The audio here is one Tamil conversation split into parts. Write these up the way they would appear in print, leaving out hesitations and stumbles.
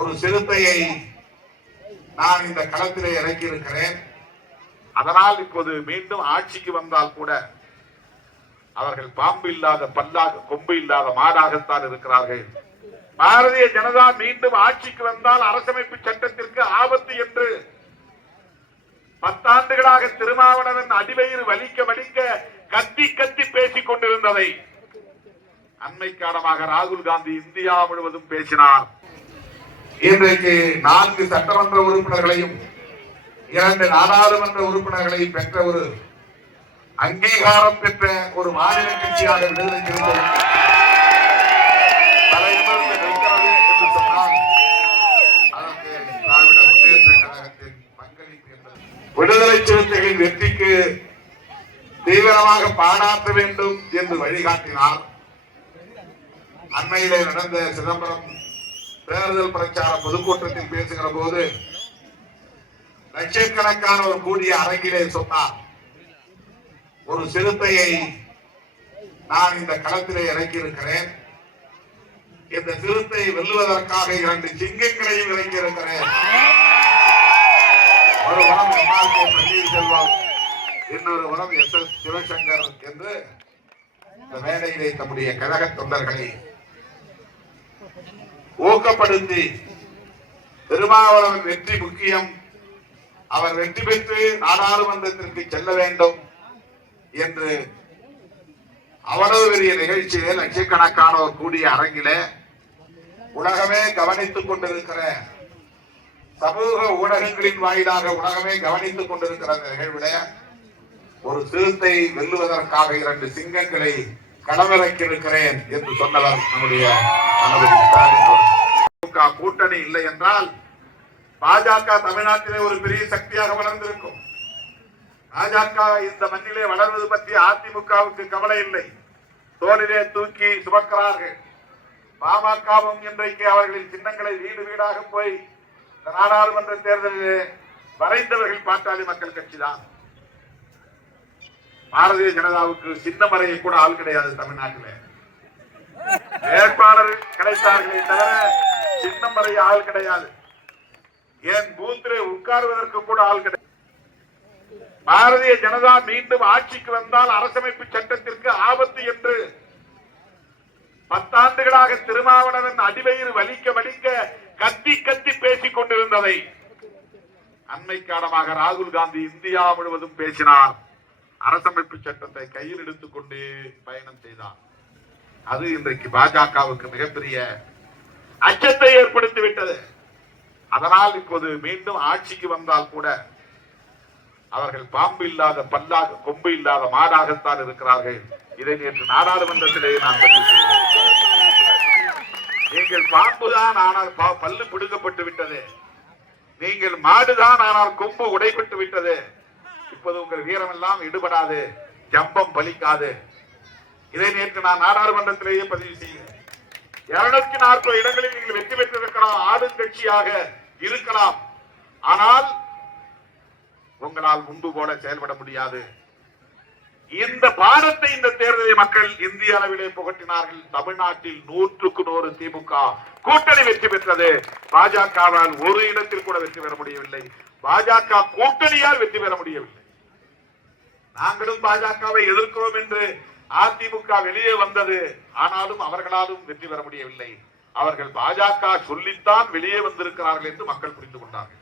ஒரு சிறுத்தையை நான் இந்த களத்திலே இறக்கி இருக்கிறேன். அதனால் இப்போது மீண்டும் ஆட்சிக்கு வந்தால் கூட அவர்கள் பாம்பு இல்லாத பல்லாக கொம்பு இல்லாத மாடாகத்தான் இருக்கிறார்கள். பாரதிய ஜனதா மீண்டும் ஆட்சிக்கு வந்தால் அரசமைப்பு சட்டத்திற்கு ஆபத்து என்று 10 ஆண்டுகளாக திருமாவளவன் அடிவயிறு வலிக்க வலிக்க கத்தி கத்தி பேசிக் கொண்டிருந்ததை அண்மை காலமாக ராகுல் காந்தி இந்தியா முழுவதும் பேசினார். இன்றைக்கு 4 சட்டமன்ற உறுப்பினர்களையும் 2 நாடாளுமன்ற உறுப்பினர்களையும் பெற்ற ஒரு அங்கீகாரம் பெற்ற ஒரு மாநில கட்சியாக விடுதலை சிறுத்தைகள் என்று சொன்னால் அதற்கு திராவிட முன்னேற்ற கழகத்தின் பங்களிப்பு என்பது. விடுதலை சிறுத்தைகளின் வெற்றிக்கு தீவிரமாக பாராட்ட வேண்டும் என்று வழிகாட்டினார். அண்மையிலே நடந்த சிதம்பரம் தேர்தல் பிரச்சார பொதுக்கூட்டத்தில் பேசுகிற போது லட்சக்கணக்கானவர் கூடிய அரங்கிலே சொன்னார், ஒரு சிறுத்தையை நான் இந்த களத்திலே இறக்கி இருக்கிறேன். இந்த சிறுத்தை வெல்லுவதற்காக 2 சிங்கங்களையும் இறக்கி இருக்கிறேன். ஒரு வரம் எம்ஆர் பன்னீர்செல்வம், இன்னொரு வரம் எஸ்.எஸ். சிவசங்கர் என்று இந்த மேடையிலே தம்முடைய கழக தொண்டர்களை ஊக்கப்படுத்தி திருமாவளவன் வெற்றி முக்கியம், அவர் வெற்றி பெற்று நாடாளுமன்றத்திற்கு செல்ல வேண்டும் என்று அவ்வளவு பெரிய நிகழ்ச்சியிலே லட்சக்கணக்கானோர் கூடிய அரங்கிலே உலகமே கவனித்துக் கொண்டிருக்கிற, சமூக ஊடகங்களின் வாயிலாக உலகமே கவனித்துக் கொண்டிருக்கிற நிகழ்வில ஒரு சிறுத்தை வெல்லுவதற்காக 2 சிங்கங்களை களமிறக்கி இருக்கிறேன் என்று சொன்னவர் நம்முடைய கூட்டணி இல்லை என்றால் பாஜக தமிழ்நாட்டிலே ஒரு பெரிய சக்தியாக வளர்ந்திருக்கும். பாஜக இந்த மண்ணிலே வளர்வது பற்றி அதிமுகவுக்கு கவலை இல்லை, தோளிலே தூக்கி சுமக்கிறார்கள். பாமகவும் இன்றைக்கு அவர்களின் சின்னங்களை வீடு வீடாக போய் நாடாளுமன்ற தேர்தலிலே வரைந்தவர்கள் பாட்டாளி மக்கள் கட்சி தான். பாரதிய ஜனதாவுக்கு சின்னமறையை கூட ஆள் கிடையாது. தமிழ்நாட்டிலே வேட்பாளர் கிடைத்தார்களே தவிர சின்னமறை ஆள் கிடையாது. ஏன் பூத்திலே உட்கார்வதற்கு கூட ஆள் கிடையாது. பாரதிய ஜனதா மீண்டும் ஆட்சிக்கு வந்தால் அரசமைப்பு சட்டத்திற்கு ஆபத்து என்று 10 ஆண்டுகளாக திருமாவளவன் அடிவயிறு வலிக்க வலிக்க கத்தி கத்தி பேசிக் கொண்டிருந்ததை அண்மை காலமாக ராகுல் காந்தி இந்தியா முழுவதும் பேசினார். அரசமைப்பு சட்டத்தை கையில் எடுத்துக்கொண்டு பயணம் செய்தார். அது இன்றைக்கு பாஜகவுக்கு மிகப்பெரிய அச்சத்தை ஏற்படுத்திவிட்டது. அதனால் இப்போது மீண்டும் ஆட்சிக்கு வந்தால் கூட அவர்கள் பாம்பு இல்லாத பல்லாக கொம்பு இல்லாத மாடாகத்தான் இருக்கிறார்கள். இதை நேற்று நாடாளுமன்றத்திலேயே நான் பதிவு செய்தேன். நீங்கள் பாம்புதான் ஆனால் பல்லு பிடுங்கப்பட்டு விட்டது, நீங்கள் மாடுதான் ஆனால் கொம்பு உடைபட்டு விட்டது. இப்போது உங்கள் வீரம் எல்லாம் ஈடுபடாது, ஜம்பம் பலிக்காது. இதை நேற்று நான் நாடாளுமன்றத்திலேயே பதிவு செய்தேன். 240 இடங்களில் நீங்கள் வெற்றி பெற்றிருக்கலாம், ஆளும் கட்சியாக இருக்கலாம். ஆனால் உங்களால் முன்பு போல செயல்பட முடியாது. இந்த பாடத்தை இந்த தேர்தலை மக்கள் இந்திய அளவிலே புகட்டினார்கள். தமிழ்நாட்டில் 100க்கு 100 திமுக கூட்டணி வெற்றி பெற்றது. பாஜகவால் ஒரு இடத்தில் கூட வெற்றி பெற முடியவில்லை. பாஜக கூட்டணியால் வெற்றி பெற முடியவில்லை. நாங்களும் பாஜகவை எதிர்க்கிறோம் என்று அதிமுக வெளியே வந்தது. ஆனாலும் அவர்களாலும் வெற்றி பெற முடியவில்லை. அவர்கள் பாஜக சொல்லித்தான் வெளியே வந்திருக்கிறார்கள் என்று மக்கள் புரிந்து கொண்டார்கள்.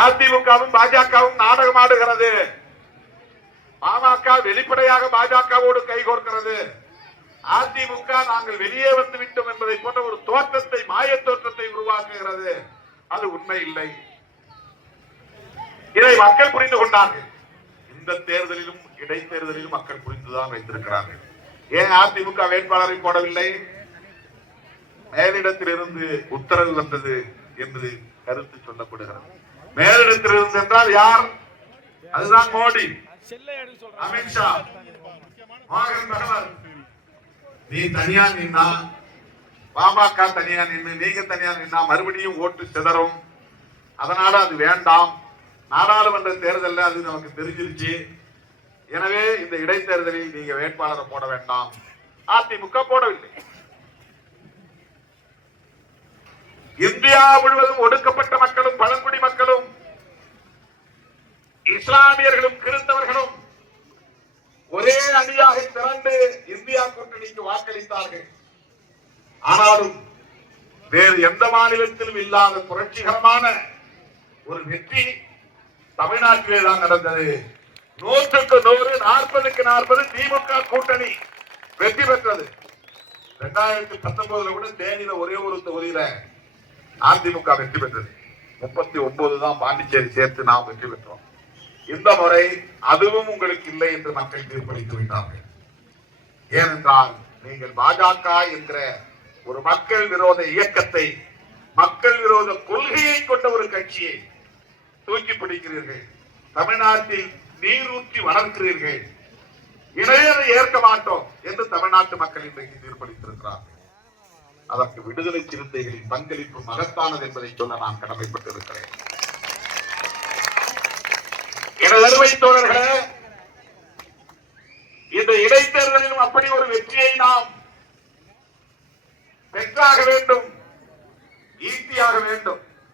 அதிமுகவும் பாஜகவும் நாடகமாடுகிறது. பாமக வெளிப்படையாக பாஜகவோடு கைகோர்க்கிறது. அதிமுக நாங்கள் வெளியே வந்து விட்டோம் என்பதை போன்ற ஒரு தோற்றத்தை, மாய தோற்றத்தை உருவாக்குகிறது. அது உண்மை இல்லை. இதை மக்கள் புரிந்து கொண்டார்கள். இந்த தேர்தலிலும் இடைத்தேர்தலிலும் மக்கள் புரிந்துதான் வைத்திருக்கிறார்கள். ஏன் அதிமுக வேட்பாளரை போடவில்லை? மேலிடத்திலிருந்து உத்தரவு வந்தது என்று கருத்து சொல்லப்படுகிறது. மேலிடத்திலிருந்து என்றால் யார்? அதுதான் மோடி, அமித்ஷா, மோகன் பகவத். நீ தனியா நின்னா, பாமக தனியா நின்று, நீங்க தனியா நின்னா மறுபடியும் ஓட்டு சிதறும். அதனால அது வேண்டாம். நாடாளுமன்ற தேர்தலில் அது நமக்கு தெரிஞ்சிருச்சு. எனவே இந்த இடைத்தேர்தலில் நீங்க வேட்பாளரை போட வேண்டாம். அதிமுக போடவில்லை. இந்தியா முழுவதும் ஒடுக்கப்பட்ட மக்களும் பழங்குடி மக்களும் இஸ்லாமியர்களும் கிறிஸ்தவர்களும் ஒரே அணியாக திரண்டு இந்தியா கூட்டணிக்கு வாக்களித்தார்கள். ஆனாலும் வேறு எந்த மாநிலத்திலும் இல்லாத புரட்சிகரமான ஒரு வெற்றி தமிழ்நாட்டிலே தான் நடந்தது. 100க்கு 100, 40க்கு 40 திமுக கூட்டணி வெற்றி பெற்றது. 2019 கூட தேனியில ஒரே ஒரு தொகுதியில அதிமுக வெற்றி பெற்றது. 39 தான் பாண்டிச்சேரி சேர்த்து நாம் வெற்றி பெற்றோம். இந்த முறை அதுவும் உங்களுக்கு இல்லை என்று மக்கள் தீர்ப்பளித்து விட்டார்கள். ஏனென்றால் நீங்கள் பாஜக என்கிற ஒரு மக்கள் விரோத இயக்கத்தை, மக்கள் விரோத கொள்கையை கொண்ட ஒரு கட்சியை தூக்கி பிடிக்கிறீர்கள். தமிழ்நாட்டில் நீரூற்றி வளர்க்கிறீர்கள். இணையரை ஏற்க மாட்டோம் என்று தமிழ்நாட்டு மக்கள் இன்றைக்கு தீர்ப்பளித்திருக்கிறார்கள். அதற்கு விடுதலை சிறுத்தைகளின் பங்களிப்பு மகத்தானது என்பதை சொல்ல நான் கடமைப்பட்டிருக்கிறேன். எனது அருமை தோழர்களே, இந்த இடைத்தேர்தலிலும் அப்படி ஒரு வெற்றியை நாம் பெற்றாக வேண்டும், ஈட்டியாக வேண்டும்.